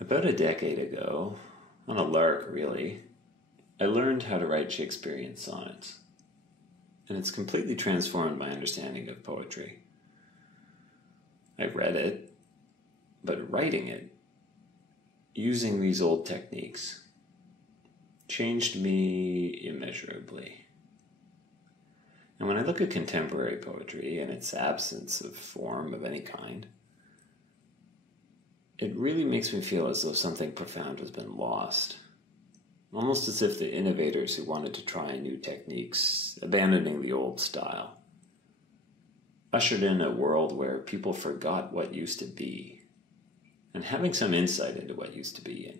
About a decade ago, on a lark really, I learned how to write Shakespearean sonnets, and it's completely transformed my understanding of poetry. I read it, but writing it, using these old techniques, changed me immeasurably. And when I look at contemporary poetry and its absence of form of any kind, it really makes me feel as though something profound has been lost. Almost as if the innovators who wanted to try new techniques, abandoning the old style, ushered in a world where people forgot what used to be, and having some insight into what used to be and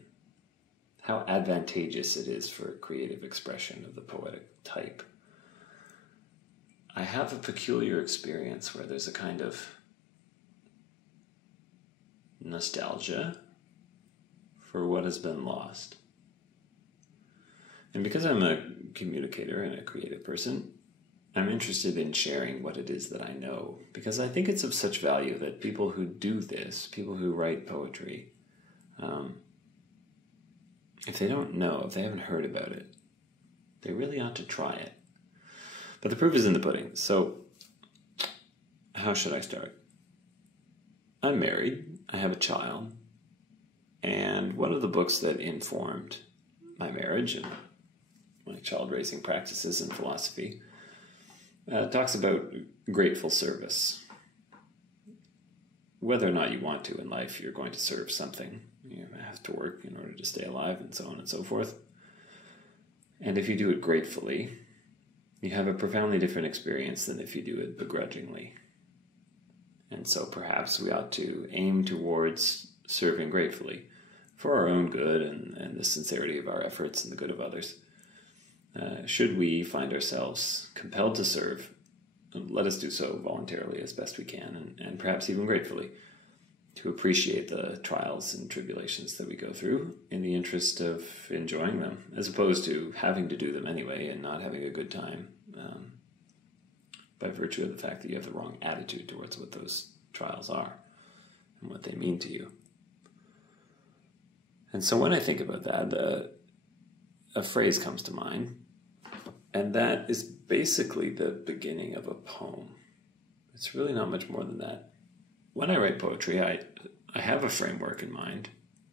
how advantageous it is for creative expression of the poetic type. I have a peculiar experience where there's a kind of nostalgia for what has been lost. And because I'm a communicator and a creative person, I'm interested in sharing what it is that I know, because I think it's of such value that people who do this, people who write poetry, if they don't know, if they haven't heard about it, they really ought to try it. But the proof is in the pudding. So how should I start? I'm married, I have a child, and one of the books that informed my marriage and my child-raising practices and philosophy talks about grateful service. Whether or not you want to in life, you're going to serve something. You have to work in order to stay alive and so on and so forth. And if you do it gratefully, you have a profoundly different experience than if you do it begrudgingly. And so perhaps we ought to aim towards serving gratefully for our own good and the sincerity of our efforts and the good of others. Should we find ourselves compelled to serve, let us do so voluntarily as best we can, and perhaps even gratefully, to appreciate the trials and tribulations that we go through in the interest of enjoying them, as opposed to having to do them anyway and not having a good time by virtue of the fact that you have the wrong attitude towards what those trials are and what they mean to you. And so when I think about that, a phrase comes to mind, and that is basically the beginning of a poem. It's really not much more than that. When I write poetry, I have a framework in mind.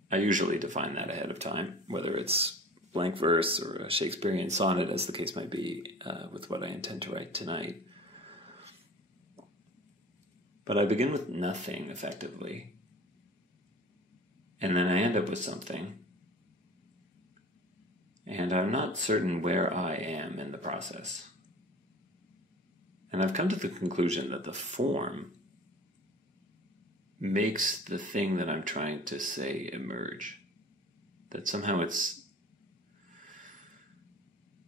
I usually define that ahead of time, whether it's blank verse or a Shakespearean sonnet, as the case might be, with what I intend to write tonight. But I begin with nothing, effectively, and then I end up with something, and I'm not certain where I am in the process. And I've come to the conclusion that the form makes the thing that I'm trying to say emerge. That somehow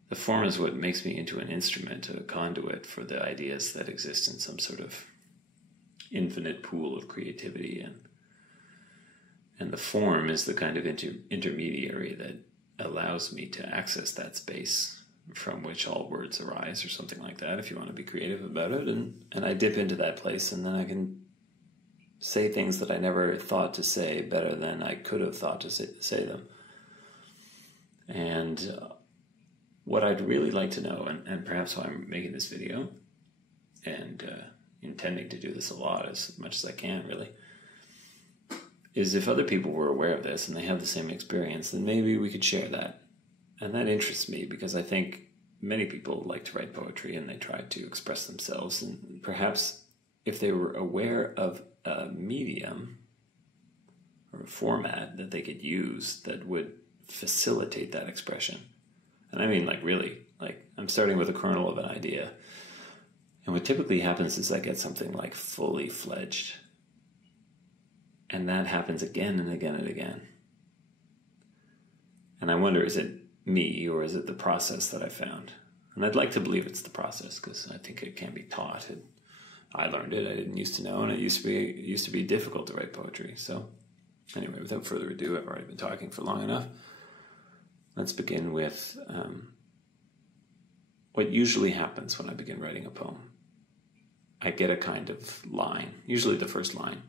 the form is what makes me into an instrument, a conduit for the ideas that exist in some sort of infinite pool of creativity, and the form is the kind of intermediary that allows me to access that space from which all words arise, or something like that, if you want to be creative about it. And I dip into that place, and then I can say things that I never thought to say better than I could have thought to say them. And what I'd really like to know, and perhaps why I'm making this video, and intending to do this a lot, as much as I can, really, is if other people were aware of this and they have the same experience, then maybe we could share that. And that interests me, because I think many people like to write poetry and they try to express themselves, and perhaps if they were aware of a medium or a format that they could use that would facilitate that expression. And I mean, really, I'm starting with a kernel of an idea, and what typically happens is I get something fully fledged. And that happens again and again and again. And I wonder, is it me, or is it the process that I found? And I'd like to believe it's the process, because I think it can be taught. I learned it, I didn't used to know, and it used to be difficult to write poetry. So anyway, without further ado, I've already been talking for long enough. Let's begin with what usually happens when I begin writing a poem. I get a kind of line, usually the first line,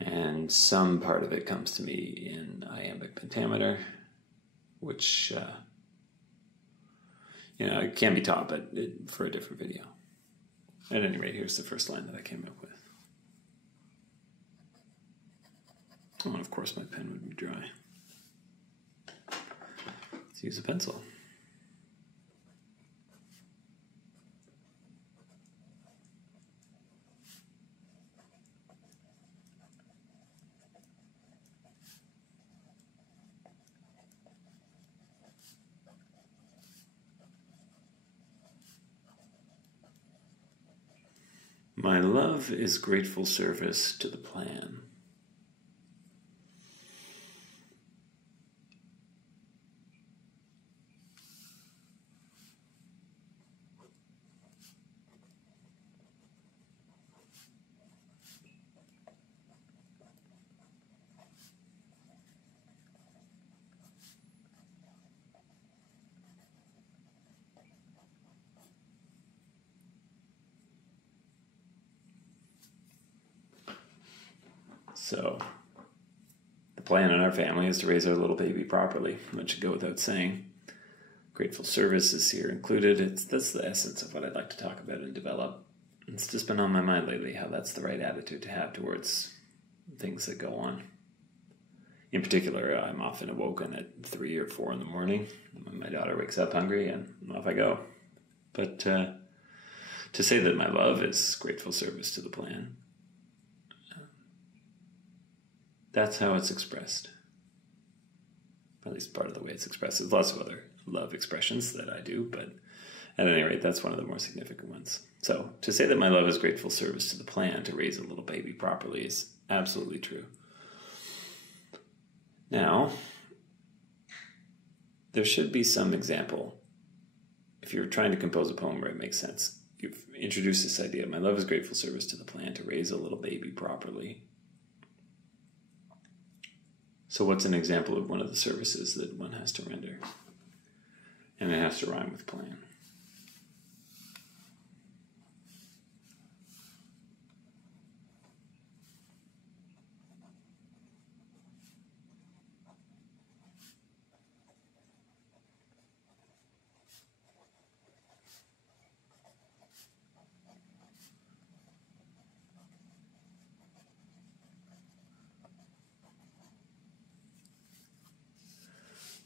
And some part of it comes to me in iambic pentameter, which, it can be taught, but for a different video. At any rate, here's the first line that I came up with. Oh, and of course my pen would be dry. Let's use a pencil. My love is grateful service to the plan. So, the plan in our family is to raise our little baby properly. That should go without saying. Grateful service is here included. That's the essence of what I'd like to talk about and develop. It's just been on my mind lately how that's the right attitude to have towards things that go on. In particular, I'm often awoken at 3 or 4 in the morning when my daughter wakes up hungry, and off I go. But to say that my love is grateful service to the plan, that's how it's expressed. At least part of the way it's expressed. There's lots of other love expressions that I do, but at any rate, that's one of the more significant ones. So, to say that my love is grateful service to the plan to raise a little baby properly is absolutely true. Now, there should be some example. If you're trying to compose a poem where it makes sense, you've introduced this idea, my love is grateful service to the plan to raise a little baby properly. So what's an example of one of the services that one has to render? And it has to rhyme with plan.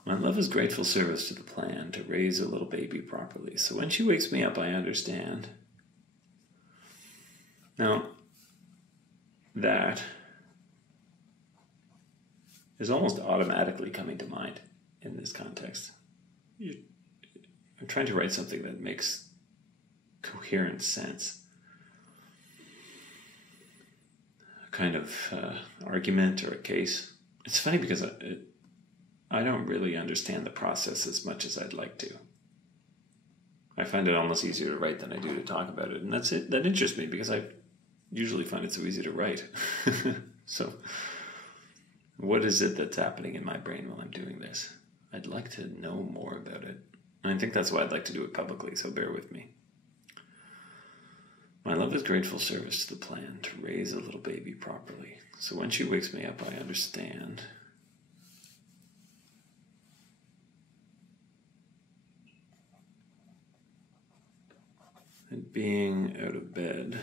My love is grateful service to the plan to raise a little baby properly. So when she wakes me up, I understand. Now, that is almost automatically coming to mind in this context. I'm trying to write something that makes coherent sense. A kind of argument or a case. It's funny because I don't really understand the process as much as I'd like to. I find it almost easier to write than I do to talk about it. And that's it. That interests me because I usually find it so easy to write. So what is it that's happening in my brain while I'm doing this? I'd like to know more about it. And I think that's why I'd like to do it publicly, so bear with me. My love is grateful service to the plan to raise a little baby properly. So when she wakes me up, I understand. And being out of bed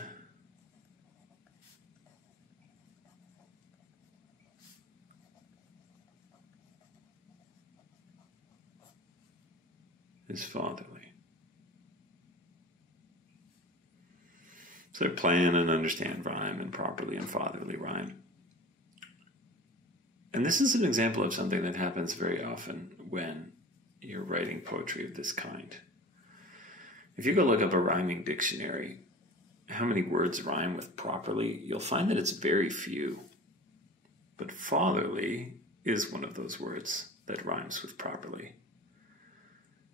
is fatherly. So plan and understand rhyme and properly and fatherly rhyme. And this is an example of something that happens very often when you're writing poetry of this kind. If you go look up a rhyming dictionary, how many words rhyme with properly, you'll find that it's very few. But fatherly is one of those words that rhymes with properly.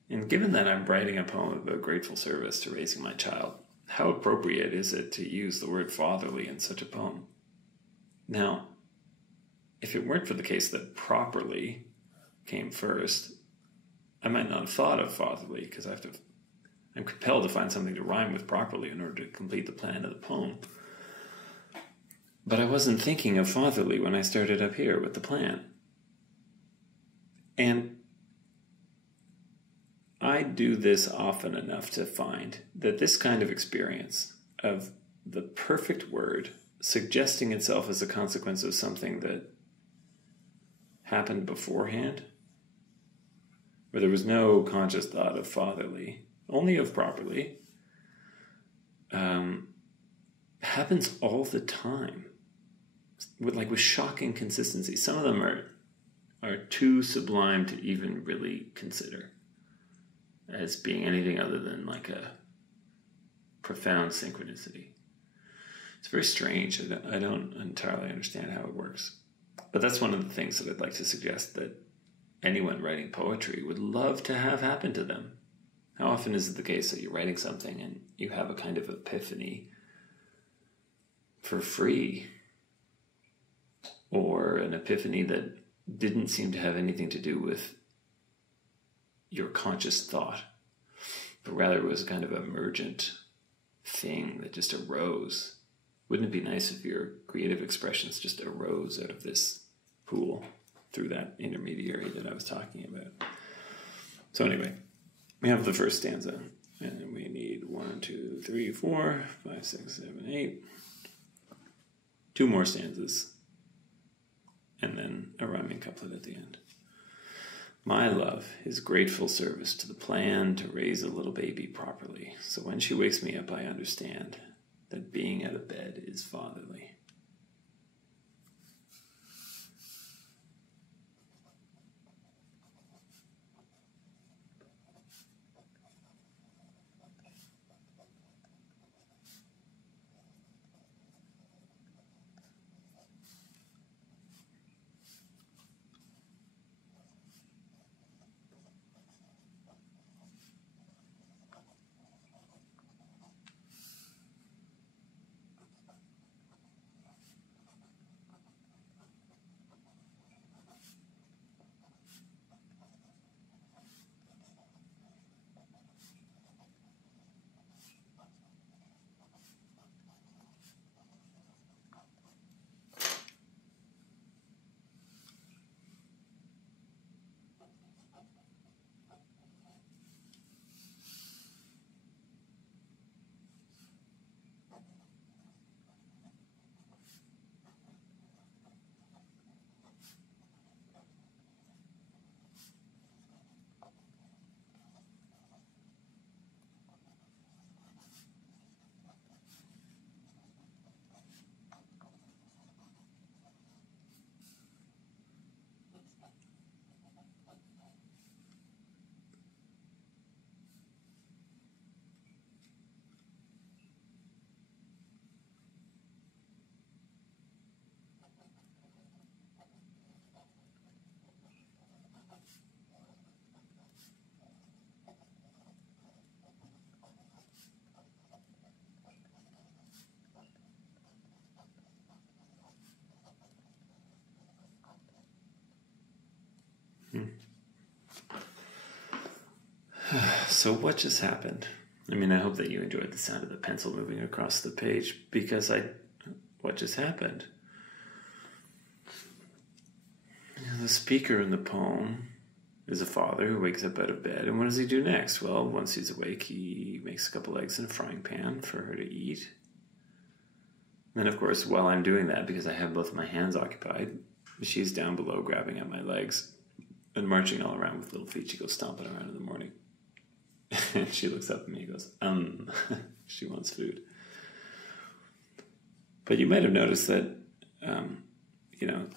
And given that I'm writing a poem about grateful service to raising my child, how appropriate is it to use the word fatherly in such a poem? Now, if it weren't for the case that properly came first, I might not have thought of fatherly because I'm compelled to find something to rhyme with properly in order to complete the plan of the poem. But I wasn't thinking of fatherly when I started up here with the plan. And I do this often enough to find that this kind of experience of the perfect word suggesting itself as a consequence of something that happened beforehand, where there was no conscious thought of fatherly, only of properly, happens all the time, with shocking consistency. Some of them are too sublime to even really consider as being anything other than like a profound synchronicity. It's very strange. I don't entirely understand how it works. But that's one of the things that I'd like to suggest that anyone writing poetry would love to have happen to them. How often is it the case that you're writing something and you have a kind of epiphany for free, or an epiphany that didn't seem to have anything to do with your conscious thought, but rather it was a kind of emergent thing that just arose? Wouldn't it be nice if your creative expressions just arose out of this pool through that intermediary that I was talking about? So anyway, we have the first stanza, and we need 1, 2, 3, 4, 5, 6, 7, 8. 2 more stanzas, and then a rhyming couplet at the end. My love, his grateful service to the plan to raise a little baby properly. So when she wakes me up, I understand that being out of bed is fatherly. So what just happened? I mean, I hope that you enjoyed the sound of the pencil moving across the page, because what just happened? The speaker in the poem is a father who wakes up out of bed, and what does he do next? Well, once he's awake, he makes a couple eggs in a frying pan for her to eat. And of course, while I'm doing that, because I have both my hands occupied, she's down below grabbing at my legs and marching all around with little feet. She goes stomping around in the morning. And she looks up at me and goes, she wants food. But you might have noticed that,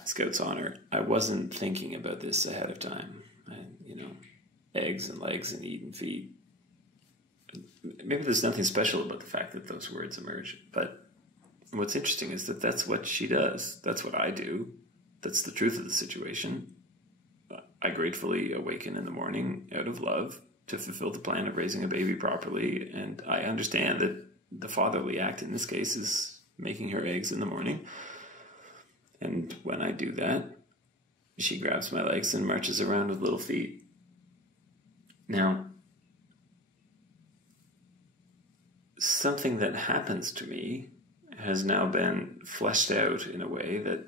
Scout's honor, I wasn't thinking about this ahead of time. Eggs and legs and eat and feed. Maybe there's nothing special about the fact that those words emerge, but what's interesting is that that's what she does. That's what I do. That's the truth of the situation. I gratefully awaken in the morning out of love to fulfill the plan of raising a baby properly, and I understand that the fatherly act in this case is making her eggs in the morning. And when I do that, she grabs my legs and marches around with little feet. Now, something that happens to me has now been fleshed out in a way that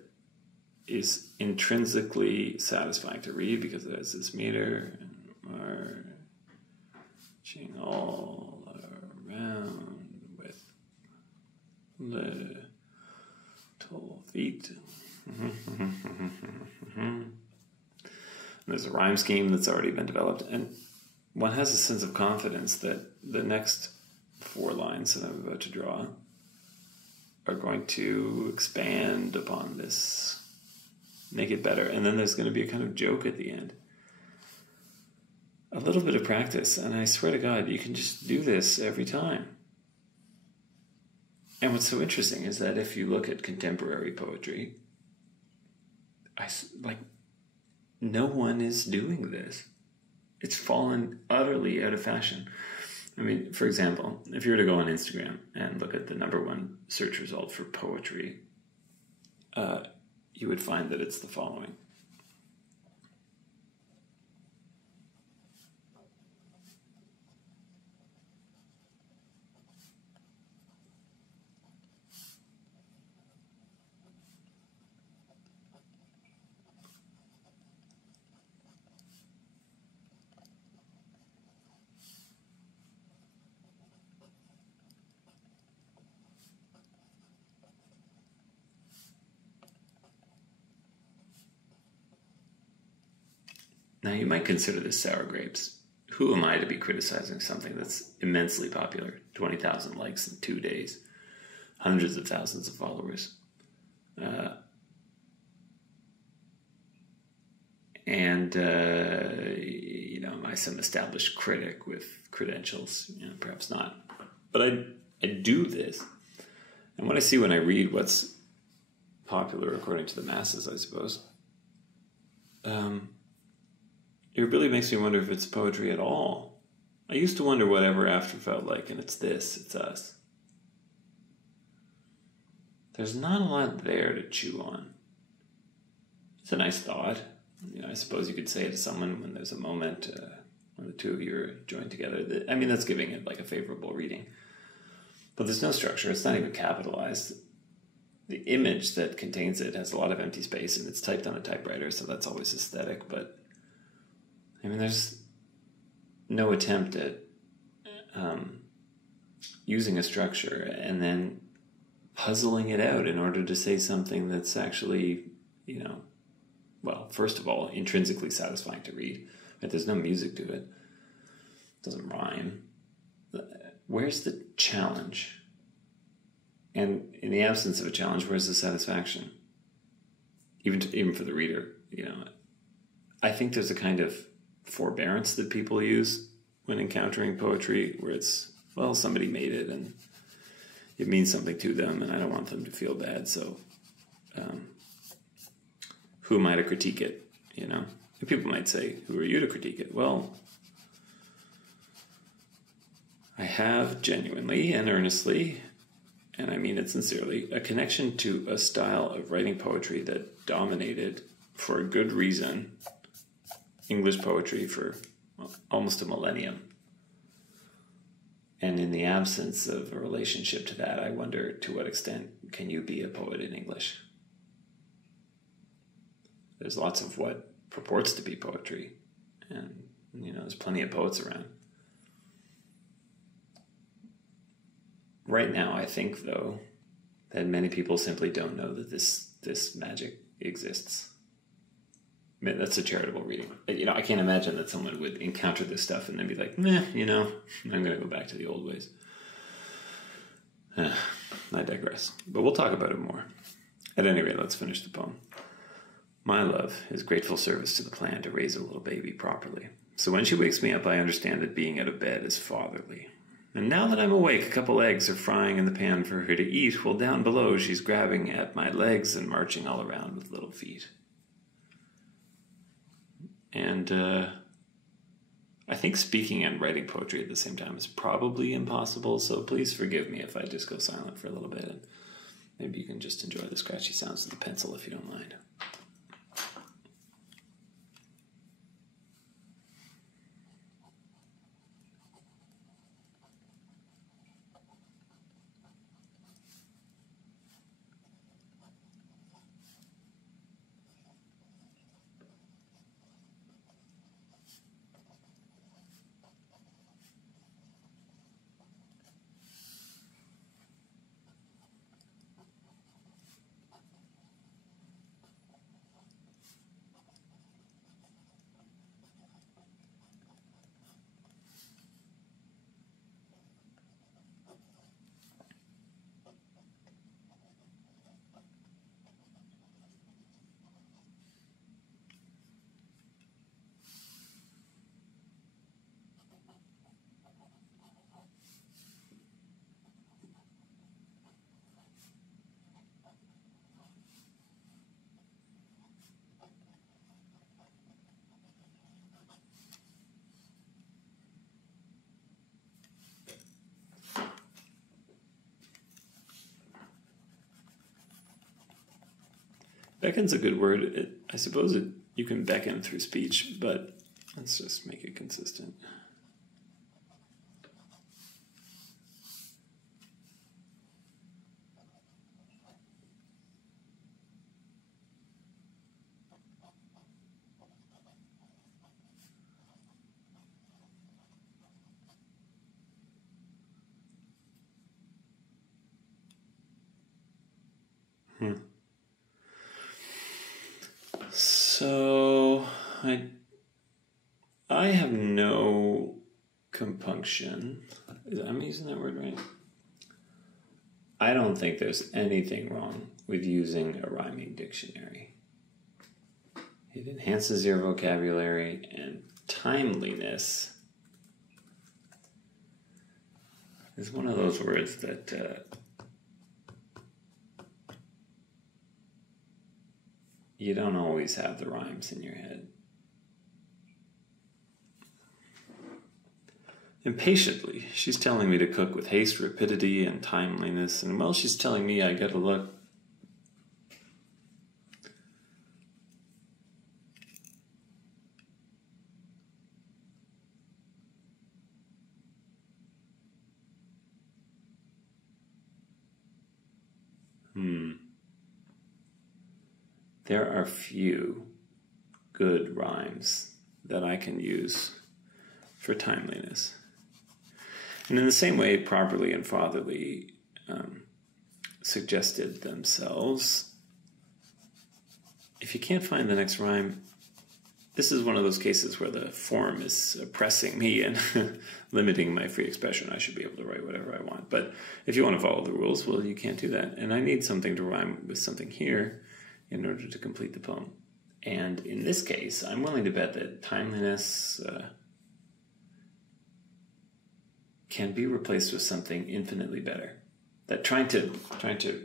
is intrinsically satisfying to read because it has this meter and marching all around with little feet. There's a rhyme scheme that's already been developed, and one has a sense of confidence that the next 4 lines that I'm about to draw are going to expand upon this, make it better, and then there's going to be a kind of joke at the end. A little bit of practice, and I swear to God, you can just do this every time. And what's so interesting is that if you look at contemporary poetry, no one is doing this. It's fallen utterly out of fashion. I mean, for example, if you were to go on Instagram and look at the #1 search result for poetry, you would find that it's the following. Now, you might consider this sour grapes. Who am I to be criticizing something that's immensely popular? 20,000 likes in 2 days, hundreds of thousands of followers. Am I some established critic with credentials? Perhaps not. But I do this. And what I see when I read what's popular according to the masses, I suppose, it really makes me wonder if it's poetry at all. I used to wonder what Ever After felt like, and it's us. There's not a lot there to chew on. It's a nice thought. I suppose you could say it to someone when there's a moment when the two of you are joined together. That's giving it like a favorable reading. But there's no structure. It's not even capitalized. The image that contains it has a lot of empty space, and it's typed on a typewriter, so that's always aesthetic. But, there's no attempt at using a structure and then puzzling it out in order to say something that's actually, first of all, intrinsically satisfying to read. Right? There's no music to it. It doesn't rhyme. Where's the challenge? And in the absence of a challenge, where's the satisfaction? Even for the reader, I think there's a kind of forbearance that people use when encountering poetry, where it's, somebody made it and it means something to them, and I don't want them to feel bad, so who am I to critique it, And people might say, who are you to critique it? Well, I have genuinely and earnestly, and I mean it sincerely, a connection to a style of writing poetry that dominated, for a good reason, English poetry for almost a millennium. And in the absence of a relationship to that, I wonder to what extent can you be a poet in English? There's lots of what purports to be poetry, and there's plenty of poets around. Right now, I think, though, that many people simply don't know that this magic exists. That's a charitable reading. I can't imagine that someone would encounter this stuff and then be like, I'm going to go back to the old ways. I digress. But we'll talk about it more. At any rate, let's finish the poem. My love is grateful service to the plan to raise a little baby properly. So when she wakes me up, I understand that being out of bed is fatherly. And now that I'm awake, a couple eggs are frying in the pan for her to eat, while down below she's grabbing at my legs and marching all around with little feet. And I think speaking and writing poetry at the same time is probably impossible, so please forgive me if I just go silent for a little bit, and maybe you can just enjoy the scratchy sounds of the pencil if you don't mind. Beckon's a good word. I suppose you can beckon through speech, but let's just make it consistent. So I have no compunction. I'm using that word right. I don't think there's anything wrong with using a rhyming dictionary. It enhances your vocabulary, and timeliness is one of those words that you don't always have the rhymes in your head. Impatiently, she's telling me to cook with haste, rapidity, and timeliness, and while she's telling me I gotta look. There are few good rhymes that I can use for timeliness. And in the same way, properly and fatherly suggested themselves. If you can't find the next rhyme, this is one of those cases where the form is oppressing me and limiting my free expression. I should be able to write whatever I want. But if you want to follow the rules, well, you can't do that. And I need something to rhyme with something here in order to complete the poem. And in this case, I'm willing to bet that timeliness can be replaced with something infinitely better. That trying to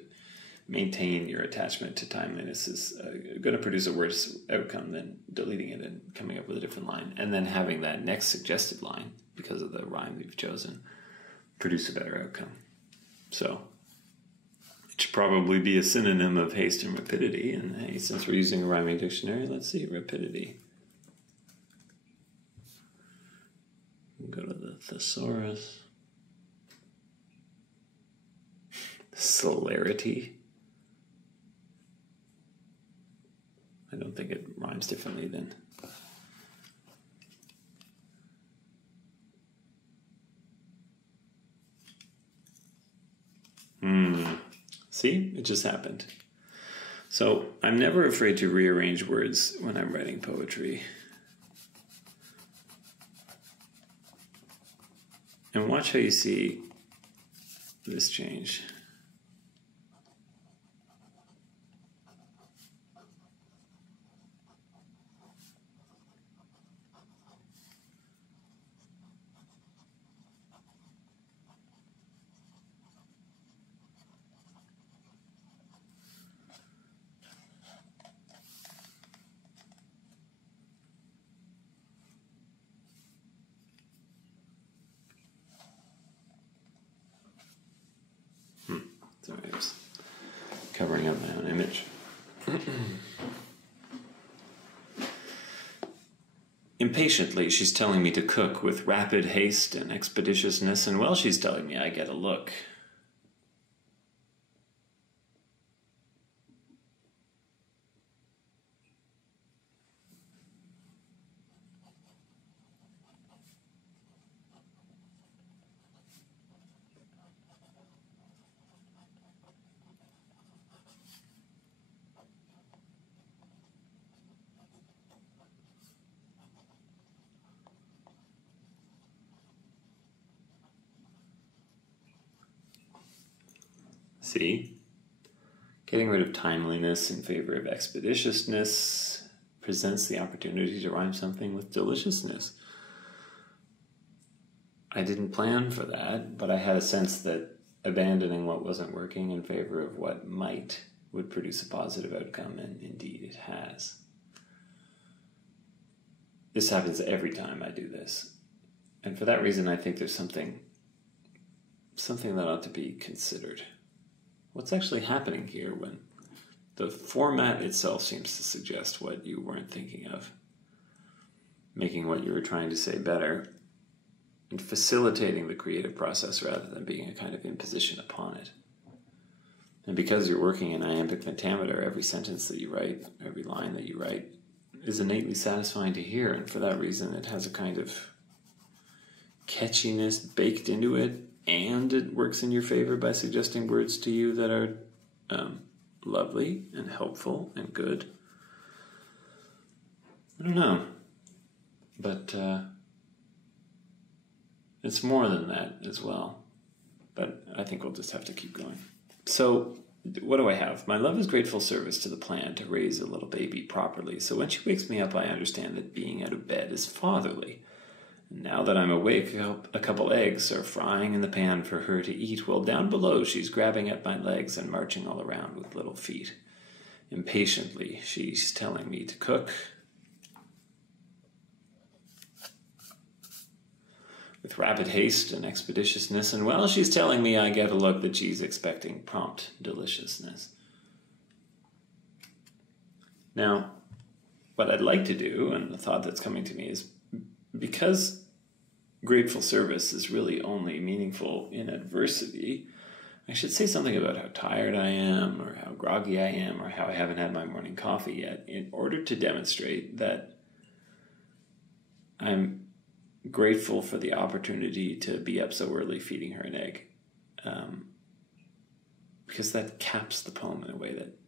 maintain your attachment to timeliness is going to produce a worse outcome than deleting it and coming up with a different line. And then having that next suggested line, because of the rhyme you've chosen, produce a better outcome. So it should probably be a synonym of haste and rapidity. And hey, since we're using a rhyming dictionary, let's see, rapidity. Go to the thesaurus. Celerity. I don't think it rhymes differently then. See, it just happened. So I'm never afraid to rearrange words when I'm writing poetry. And watch how you see this change. Sorry, I was covering up my own image. Impatiently, she's telling me to cook with rapid haste and expeditiousness, and while she's telling me, I get a look. See? Getting rid of timeliness in favor of expeditiousness presents the opportunity to rhyme something with deliciousness. I didn't plan for that, but I had a sense that abandoning what wasn't working in favor of what might would produce a positive outcome, and indeed it has. This happens every time I do this. And for that reason, I think there's something that ought to be considered. What's actually happening here when The format itself seems to suggest what you weren't thinking of, making what you were trying to say better, and facilitating the creative process rather than being a kind of imposition upon it. And because you're working in iambic pentameter, every sentence that you write, every line that you write, is innately satisfying to hear, and for that reason it has a kind of catchiness baked into it, and it works in your favor by suggesting words to you that are lovely and helpful and good. I don't know, but it's more than that as well, but I think we'll just have to keep going. So what do I have? My love is grateful service to the plan to raise a little baby properly. So when she wakes me up, I understand that being out of bed is fatherly. And now that I'm awake, a couple eggs are frying in the pan for her to eat, while down below she's grabbing at my legs and marching all around with little feet. Impatiently, she's telling me to cook. With rapid haste and expeditiousness, and while she's telling me, I get a look that she's expecting prompt deliciousness. Now, what I'd like to do, and the thought that's coming to me is, because grateful service is really only meaningful in adversity, I should say something about how tired I am, or how groggy I am, or how I haven't had my morning coffee yet, in order to demonstrate that I'm grateful for the opportunity to be up so early feeding her an egg, because that caps the poem in a way that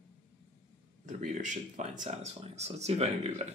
the reader should find satisfying. So let's see if I can do that.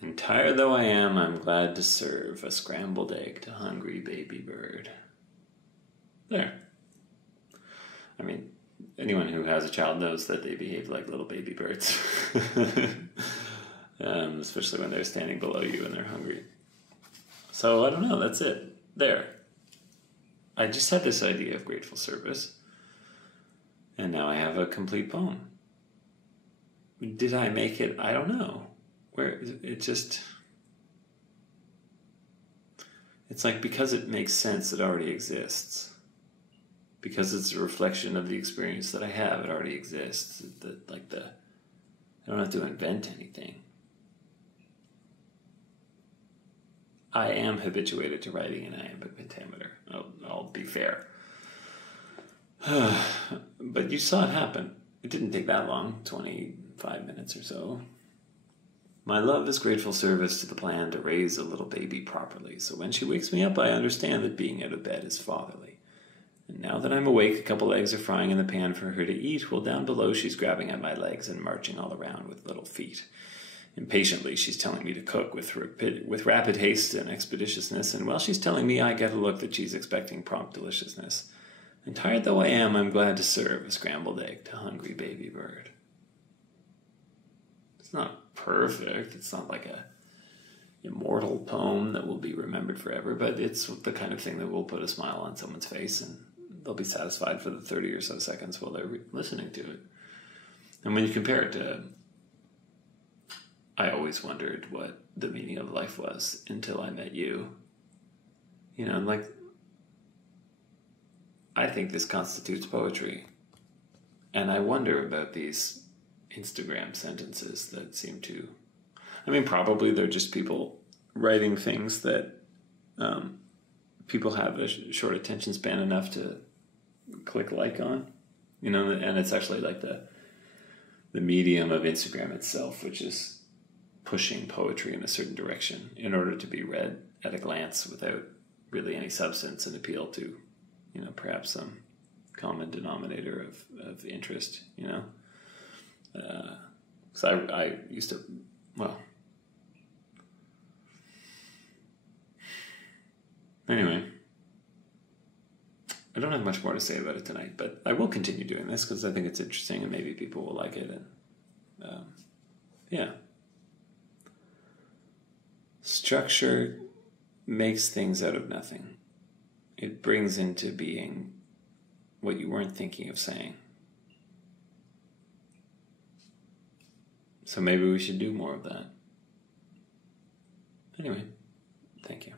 And tired though I am, I'm glad to serve a scrambled egg to hungry baby bird. There. I mean, anyone who has a child knows that they behave like little baby birds. Especially when they're standing below you and they're hungry. So, I don't know, that's it. There. I just had this idea of grateful service, and now I have a complete poem. Did I make it? I don't know. It's like, because it makes sense, it already exists. Because it's a reflection of the experience that I have, it already exists. I don't have to invent anything. I am habituated to writing in iambic pentameter. I'll be fair. But you saw it happen. It didn't take that long, 25 minutes or so. My love is grateful service to the plan to raise a little baby properly. So when she wakes me up, I understand that being out of bed is fatherly. And now that I'm awake, a couple eggs are frying in the pan for her to eat, while down below she's grabbing at my legs and marching all around with little feet. Impatiently, she's telling me to cook with rapid haste and expeditiousness, and while she's telling me, I get a look that she's expecting prompt deliciousness. And tired though I am, I'm glad to serve a scrambled egg to hungry baby bird. It's not perfect. It's not like a immortal poem that will be remembered forever, but it's the kind of thing that will put a smile on someone's face, and they'll be satisfied for the 30 or so seconds while they're listening to it. And when you compare it to, I always wondered what the meaning of life was until I met you. You know, like, I think this constitutes poetry. And I wonder about these Instagram sentences that seem to, I mean, probably they're just people writing things that people have a short attention span enough to click like on, and it's actually like the medium of Instagram itself, which is pushing poetry in a certain direction in order to be read at a glance without really any substance and appeal to, perhaps some common denominator of interest, So I used to, anyway, I don't have much more to say about it tonight, but I will continue doing this because I think it's interesting and maybe people will like it. And yeah. Structure makes things out of nothing. It brings into being what you weren't thinking of saying. So maybe we should do more of that. Anyway, thank you.